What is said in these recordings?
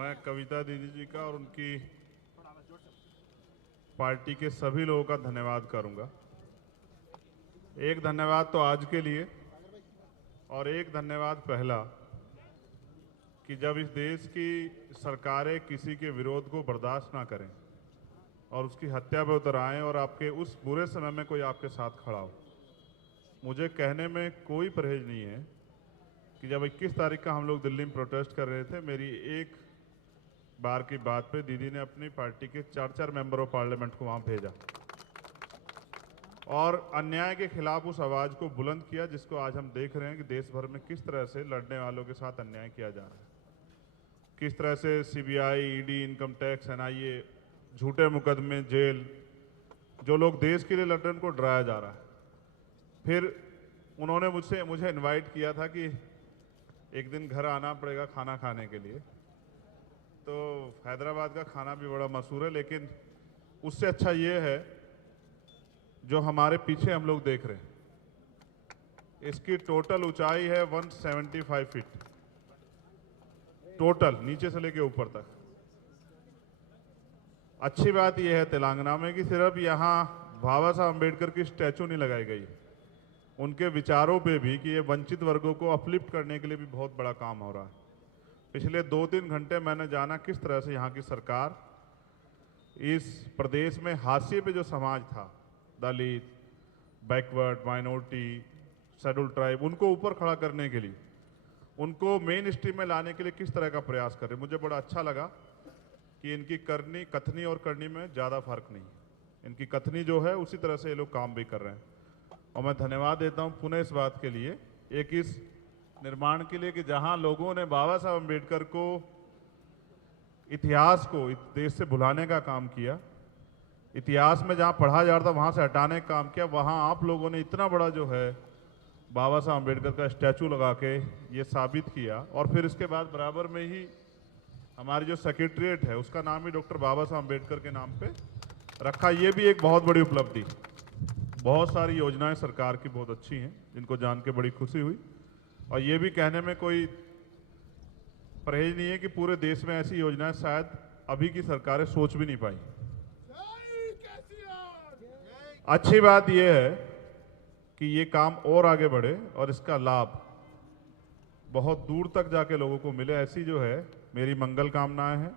मैं कविता दीदी जी का और उनकी पार्टी के सभी लोगों का धन्यवाद करूंगा। एक धन्यवाद तो आज के लिए और एक धन्यवाद पहला कि जब इस देश की सरकारें किसी के विरोध को बर्दाश्त ना करें और उसकी हत्या पे उतर आएं और आपके उस बुरे समय में कोई आपके साथ खड़ा हो। मुझे कहने में कोई परहेज नहीं है कि जब 21 तारीख का हम लोग दिल्ली में प्रोटेस्ट कर रहे थे, मेरी एक बार की बात पे दीदी ने अपनी पार्टी के 4 मेंबर ऑफ पार्लियामेंट को वहां भेजा और अन्याय के खिलाफ उस आवाज को बुलंद किया, जिसको आज हम देख रहे हैं कि देश भर में किस तरह से लड़ने वालों के साथ अन्याय किया जा रहा है, किस तरह से CBI, ED, income tax, NIA, झूठे मुकदमे, जेल, जो लोग देश के लिए लड़ रहे हैं उनको डराया जा रहा है। फिर उन्होंने मुझे इनवाइट किया था कि एक दिन घर आना पड़ेगा खाना खाने के लिए। तो हैदराबाद का खाना भी बड़ा मशहूर है, लेकिन उससे अच्छा ये है जो हमारे पीछे हम लोग देख रहे हैं। इसकी टोटल ऊंचाई है 175 फीट, टोटल नीचे से लेके ऊपर तक। अच्छी बात यह है तेलंगाना में कि सिर्फ यहाँ बाबा साहब अम्बेडकर की स्टैचू नहीं लगाई गई, उनके विचारों पे भी कि ये वंचित वर्गों को अपलिफ्ट करने के लिए भी बहुत बड़ा काम हो रहा है। पिछले 2-3 घंटे मैंने जाना किस तरह से यहाँ की सरकार इस प्रदेश में हाशिए पे जो समाज था, दलित, बैकवर्ड, माइनॉरिटी, शेड्यूल ट्राइब, उनको ऊपर खड़ा करने के लिए, उनको मेन स्ट्रीम में लाने के लिए किस तरह का प्रयास कर रहे। मुझे बड़ा अच्छा लगा कि इनकी करनी, कथनी और करनी में ज़्यादा फर्क नहीं। इनकी कथनी जो है उसी तरह से ये लोग काम भी कर रहे हैं और मैं धन्यवाद देता हूँ पुनः इस बात के लिए, एक इस निर्माण के लिए कि जहाँ लोगों ने बाबा साहब अम्बेडकर को, इतिहास को इस देश से भुलाने का काम किया, इतिहास में जहाँ पढ़ा जा रहा था वहाँ से हटाने का काम किया, वहाँ आप लोगों ने इतना बड़ा जो है बाबा साहब अम्बेडकर का स्टैचू लगा के ये साबित किया। और फिर इसके बाद बराबर में ही हमारी जो सेक्रेटरीट है उसका नाम ही डॉक्टर बाबा साहब अम्बेडकर के नाम पे रखा। ये भी एक बहुत बड़ी उपलब्धि। बहुत सारी योजनाएं सरकार की बहुत अच्छी हैं जिनको जान के बड़ी खुशी हुई और ये भी कहने में कोई परहेज नहीं है कि पूरे देश में ऐसी योजनाएं शायद अभी की सरकारें सोच भी नहीं पाई। अच्छी बात यह है कि ये काम और आगे बढ़े और इसका लाभ बहुत दूर तक जाके लोगों को मिले, ऐसी जो है मेरी मंगल कामनाएं हैं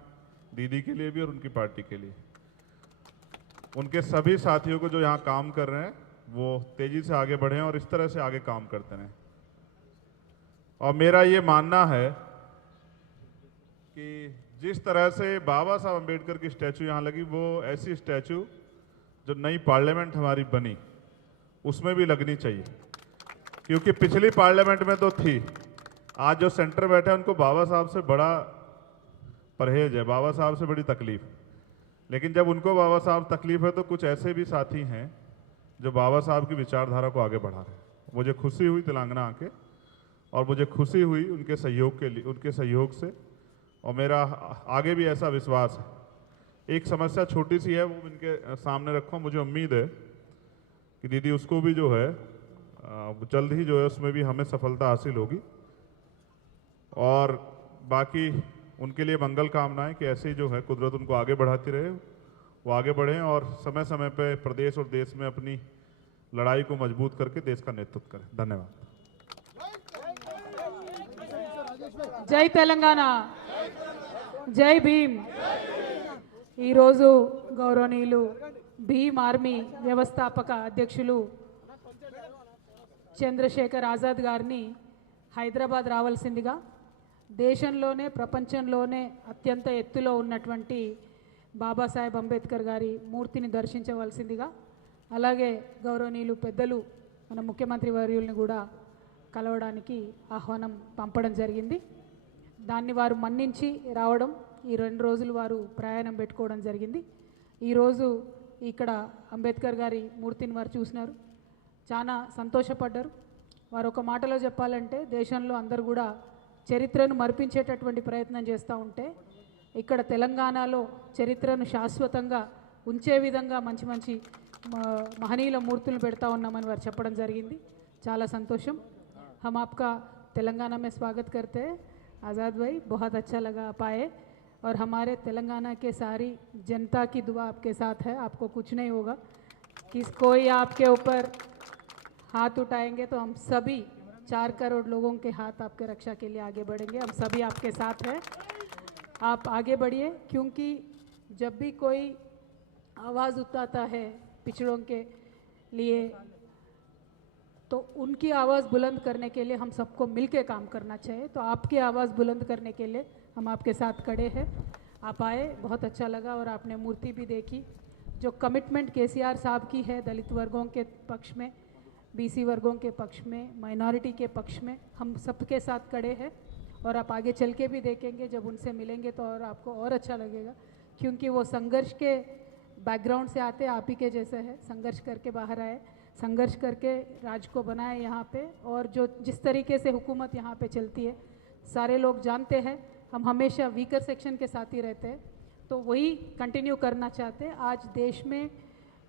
दीदी के लिए भी और उनकी पार्टी के लिए। उनके सभी साथियों को जो यहाँ काम कर रहे हैं वो तेजी से आगे बढ़ें और इस तरह से आगे काम करते रहें। और मेरा ये मानना है कि जिस तरह से बाबा साहब अम्बेडकर की स्टैचू यहाँ लगी, वो ऐसी स्टैचू जो नई पार्लियामेंट हमारी बनी उसमें भी लगनी चाहिए, क्योंकि पिछली पार्लियामेंट में तो थी। आज जो सेंटर बैठे हैं उनको बाबा साहब से बड़ा परहेज है, बाबा साहब से बड़ी तकलीफ। लेकिन जब उनको बाबा साहब तकलीफ है तो कुछ ऐसे भी साथी हैं जो बाबा साहब की विचारधारा को आगे बढ़ा रहे हैं। मुझे खुशी हुई तेलंगाना आके और मुझे खुशी हुई उनके सहयोग के लिए, उनके सहयोग से। और मेरा आगे भी ऐसा विश्वास है। एक समस्या छोटी सी है, वो इनके सामने रखो। मुझे उम्मीद है कि दीदी उसको भी जो है जल्द ही जो है उसमें भी हमें सफलता हासिल होगी। और बाकी उनके लिए मंगल कामनाएं कि ऐसे ही जो है कुदरत उनको आगे बढ़ाती रहे, वो आगे बढ़ें और समय समय पे प्रदेश और देश में अपनी लड़ाई को मजबूत करके देश का नेतृत्व करें। धन्यवाद। జై తెలంగాణ, జై భీమ్। ఈరోజు గౌరవనీయులు భీమ్ ఆర్మీ వ్యవస్థాపక అధ్యక్షులు చంద్రశేఖర్ ఆజాద్ గారిని హైదరాబాద్ రావాల్సిందిగా, దేశంలోనే ప్రపంచంలోనే అత్యంత ఎత్తులో ఉన్నటువంటి బాబాసాహెబ్ అంబేద్కర్ గారి మూర్తిని దర్శించవలసిందిగా, అలాగే గౌరవనీయులు పెద్దలు మన ముఖ్యమంత్రి వర్యుల్ని కూడా కలవడానికి ఆహ్వానం పంపడం జరిగింది. దాన్ని వారు మన్నించి రావడం, ఈ 2 రోజులు వారు ప్రయాణం పెట్టుకోవడం జరిగింది. ఈరోజు ఇక్కడ అంబేద్కర్ గారి మూర్తిని వారు చూసినారు, చాలా సంతోషపడ్డారు. వారు ఒక మాటలో చెప్పాలంటే దేశంలో అందరూ కూడా చరిత్రను మరిపించేటటువంటి ప్రయత్నం చేస్తూ ఉంటే ఇక్కడ తెలంగాణలో చరిత్రను శాశ్వతంగా ఉంచే విధంగా మంచి మంచి महनीय मूर्तुल पेड़ता उन्नामनि वारु चेप्पडं जरिगिंदी। चाला संतोषम। हम आपका तेलंगाना में स्वागत करते हैं आज़ाद भाई, बहुत अच्छा लगा आप आए और हमारे तेलंगाना के सारी जनता की दुआ आपके साथ है। आपको कुछ नहीं होगा, कोई आपके ऊपर हाथ उठाएंगे तो हम सभी 4 करोड़ लोगों के हाथ आपके रक्षा के लिए आगे बढ़ेंगे। हम सभी आपके साथ हैं, आप आगे बढ़िए, क्योंकि जब भी कोई आवाज़ उठाता है पिछड़ों के लिए तो उनकी आवाज़ बुलंद करने के लिए हम सबको मिलके काम करना चाहिए। तो आपकी आवाज़ बुलंद करने के लिए हम आपके साथ खड़े हैं। आप आए, बहुत अच्छा लगा, और आपने मूर्ति भी देखी। जो कमिटमेंट केसीआर साहब की है दलित वर्गों के पक्ष में, बीसी वर्गों के पक्ष में, माइनॉरिटी के पक्ष में, हम सबके साथ खड़े हैं। और आप आगे चल के भी देखेंगे, जब उनसे मिलेंगे तो और आपको और अच्छा लगेगा, क्योंकि वो संघर्ष के बैकग्राउंड से आते, आप ही के जैसे है, संघर्ष करके बाहर आए, संघर्ष करके राज को बनाए यहाँ पे। और जो जिस तरीके से हुकूमत यहाँ पे चलती है सारे लोग जानते हैं, हम हमेशा वीकर सेक्शन के साथ ही रहते हैं, तो वही कंटिन्यू करना चाहते हैं। आज देश में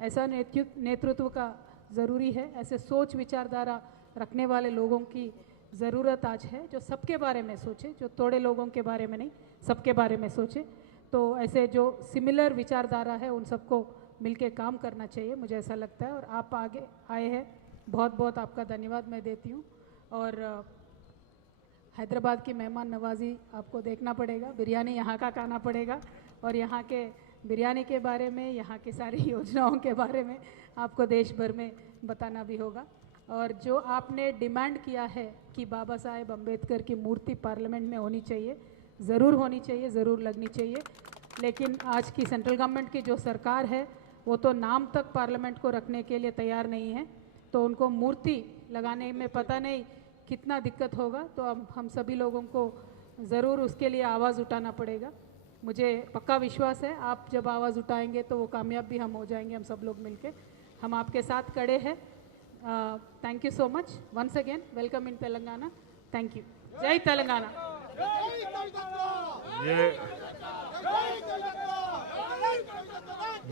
ऐसा नेतृत्व का ज़रूरी है, ऐसे सोच विचारधारा रखने वाले लोगों की ज़रूरत आज है, जो सबके बारे में सोचे, जो थोड़े लोगों के बारे में नहीं, सबके बारे में सोचे। तो ऐसे जो सिमिलर विचारधारा है उन सबको मिलके काम करना चाहिए, मुझे ऐसा लगता है। और आप आगे आए हैं, बहुत बहुत आपका धन्यवाद मैं देती हूँ। और हैदराबाद की मेहमान नवाजी आपको देखना पड़ेगा, बिरयानी यहाँ का खाना पड़ेगा, और यहाँ के बिरयानी के बारे में, यहाँ की सारी योजनाओं के बारे में आपको देश भर में बताना भी होगा। और जो आपने डिमांड किया है कि बाबा साहेब अम्बेडकर की मूर्ति पार्लियामेंट में होनी चाहिए, ज़रूर होनी चाहिए, ज़रूर लगनी चाहिए। लेकिन आज की सेंट्रल गवर्नमेंट की जो सरकार है वो तो नाम तक पार्लियामेंट को रखने के लिए तैयार नहीं है, तो उनको मूर्ति लगाने में पता नहीं कितना दिक्कत होगा। तो अब हम सभी लोगों को ज़रूर उसके लिए आवाज़ उठाना पड़ेगा। मुझे पक्का विश्वास है आप जब आवाज़ उठाएंगे तो वो कामयाब भी हम हो जाएंगे, हम सब लोग मिलके। हम आपके साथ खड़े हैं। Thank you so much once again, welcome in Telangana. Thank you. जय तेलंगाना।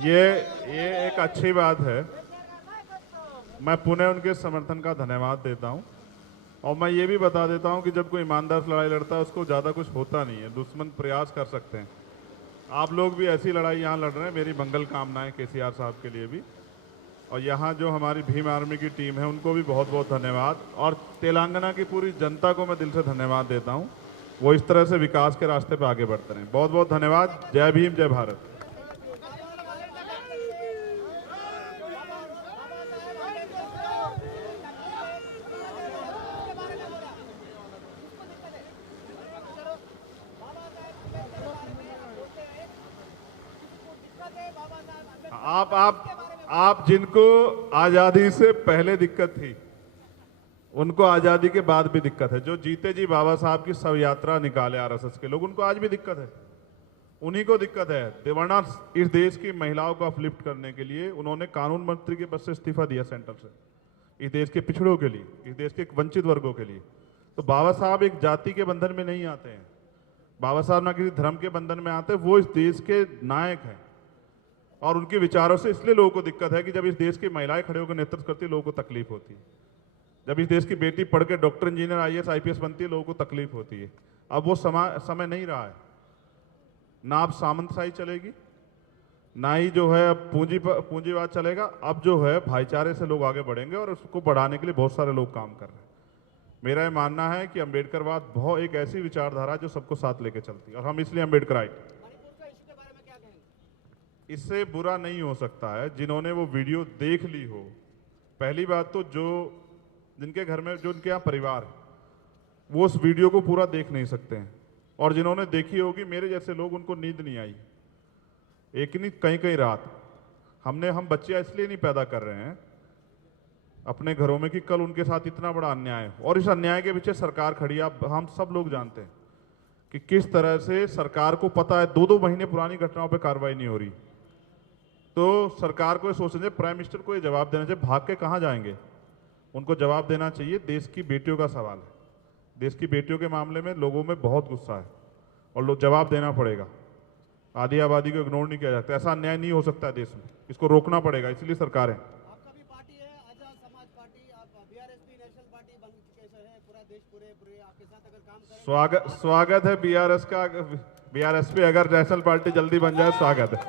ये एक अच्छी बात है। मैं पुनः उनके समर्थन का धन्यवाद देता हूं, और मैं ये भी बता देता हूं कि जब कोई ईमानदार लड़ाई लड़ता है उसको ज़्यादा कुछ होता नहीं है, दुश्मन प्रयास कर सकते हैं। आप लोग भी ऐसी लड़ाई यहाँ लड़ रहे हैं, मेरी मंगल कामनाएं केसीआर साहब के लिए भी। और यहाँ जो हमारी भीम आर्मी की टीम है उनको भी बहुत बहुत धन्यवाद, और तेलंगाना की पूरी जनता को मैं दिल से धन्यवाद देता हूँ। वो इस तरह से विकास के रास्ते पर आगे बढ़ते रहें। बहुत बहुत धन्यवाद। जय भीम, जय भारत। आप जिनको आजादी से पहले दिक्कत थी उनको आजादी के बाद भी दिक्कत है। जो जीते जी बाबा साहब की शव यात्रा निकाले आरएसएस के लोग, उनको आज भी दिक्कत है, उन्हीं को दिक्कत है। वरना इस देश की महिलाओं को अपलिफ्ट करने के लिए उन्होंने कानून मंत्री के पद से इस्तीफा दिया सेंटर से, इस देश के पिछड़ों के लिए, इस देश के वंचित वर्गों के लिए। तो बाबा साहब एक जाति के बंधन में नहीं आते हैं, बाबा साहब ना किसी धर्म के बंधन में आते, वो इस देश के नायक हैं। और उनके विचारों से इसलिए लोगों को दिक्कत है कि जब इस देश की महिलाएं खड़े होकर नेतृत्व करती है लोगों को तकलीफ होती है। जब इस देश की बेटी पढ़ के डॉक्टर, इंजीनियर, आईएएस, आईपीएस बनती है लोगों को तकलीफ होती है। अब वो समय नहीं रहा है, ना अब सामंतशाही चलेगी, ना ही जो है अब पूंजीवाद चलेगा। अब जो है भाईचारे से लोग आगे बढ़ेंगे, और उसको बढ़ाने के लिए बहुत सारे लोग काम कर रहे हैं। मेरा ये मानना है कि अम्बेडकरवाद बहुत एक ऐसी विचारधारा जो सबको साथ लेके चलती है, और हम इसलिए अम्बेडकराइट। इससे बुरा नहीं हो सकता है जिन्होंने वो वीडियो देख ली हो। पहली बात तो जो जिनके घर में, जो उनके यहाँ परिवार है, वो उस वीडियो को पूरा देख नहीं सकते हैं। और जिन्होंने देखी होगी, मेरे जैसे लोग, उनको नींद नहीं आई, एक नहीं कई कई रात। हम बच्चे इसलिए नहीं पैदा कर रहे हैं अपने घरों में कि कल उनके साथ इतना बड़ा अन्याय हो, और इस अन्याय के पीछे सरकार खड़ी है। हम सब लोग जानते हैं कि किस तरह से सरकार को पता है 2-2 महीने पुरानी घटनाओं पर कार्रवाई नहीं हो रही। तो सरकार को ये सोचना चाहिए, प्राइम मिनिस्टर को ये जवाब देना चाहिए, भाग के कहाँ जाएंगे, उनको जवाब देना चाहिए। देश की बेटियों का सवाल है, देश की बेटियों के मामले में लोगों में बहुत गुस्सा है, और लोग जवाब देना पड़ेगा। आधी आबादी को इग्नोर नहीं किया जाता, ऐसा अन्याय नहीं हो सकता है देश में, इसको रोकना पड़ेगा। इसलिए सरकार है। आपका भी पार्टी है आजाद समाज पार्टी, आप बीआरएस नेशनल पार्टी बन चुके हैं, पूरा देश पूरे आपके साथ अगर काम करें। स्वागत है बीआरएस का। बीआरएसपी अगर नेशनल पार्टी जल्दी बन जाए स्वागत है।